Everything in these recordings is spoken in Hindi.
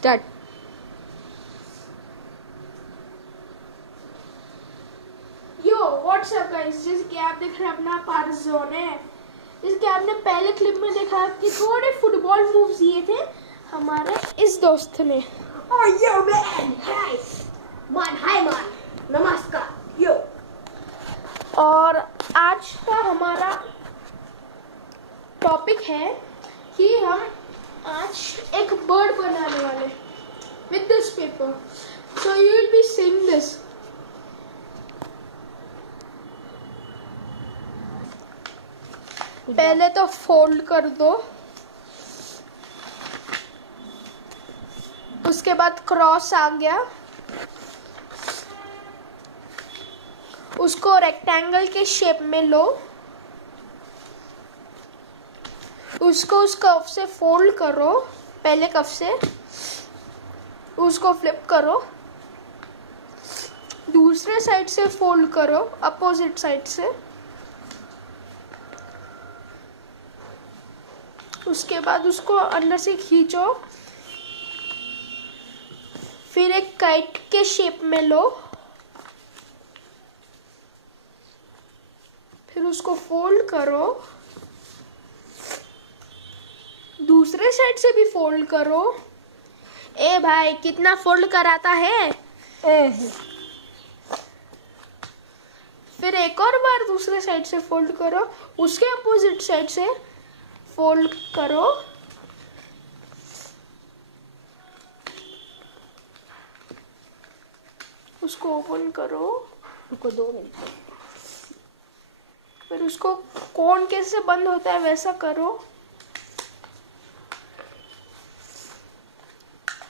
स्टार्ट। यो व्हाट्सअप गाइस, जैसे कि आप देख रहे हैं अपना पार्स जोन है। जैसे कि आपने पहले क्लिप में देखा कि थोड़े फुटबॉल मूव्स दिए थे हमारे इस दोस्त ने। Oh yo man, guys, hi man, नमस्कार यो। और आज का हमारा टॉपिक है कि हम आज एक बर्ड बनाने वाले with this paper. So you will be seeing this. पहले तो फोल्ड कर दो, उसके बाद क्रॉस आ गया, उसको रेक्टेंगल के शेप में लो, उसको उस कर्व से फोल्ड करो, पहले कर्व से उसको फ्लिप करो, दूसरे साइड से फोल्ड करो, अपोजिट साइड से, उसके बाद उसको अंदर से खींचो, फिर एक काइट के शेप में लो, फिर उसको फोल्ड करो, दूसरे साइड से भी फोल्ड करो। ए भाई कितना फोल्ड कराता है। फिर एक और बार दूसरे साइड से फोल्ड करो, उसके अपोजिट साइड से फोल्ड करो, उसको ओपन करो, रुको 2 मिनट। फिर उसको कोन कैसे बंद होता है वैसा करो,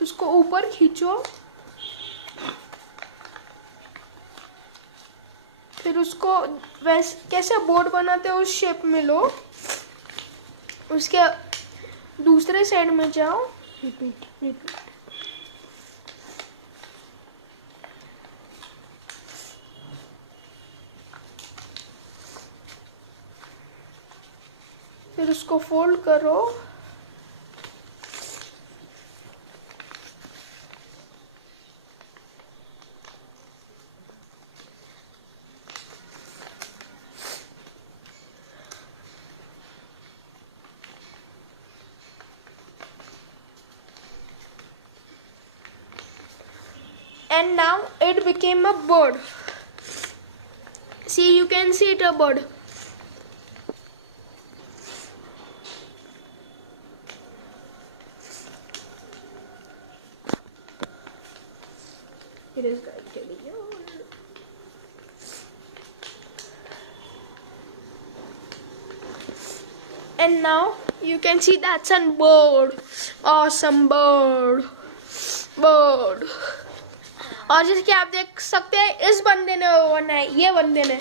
उसको ऊपर खींचो, फिर उसको वैसे कैसे बोर्ड बनाते हो उस शेप में लो, उसके दूसरे साइड में जाओ, रिपीट। फिर उसको फोल्ड करो, and now it became a bird. See, you can see it a bird. It is going to be yours. And now you can see that's a bird. Awesome bird. और जैसे कि आप देख सकते हैं इस बंदे ने वो बनाया, ये बंदे ने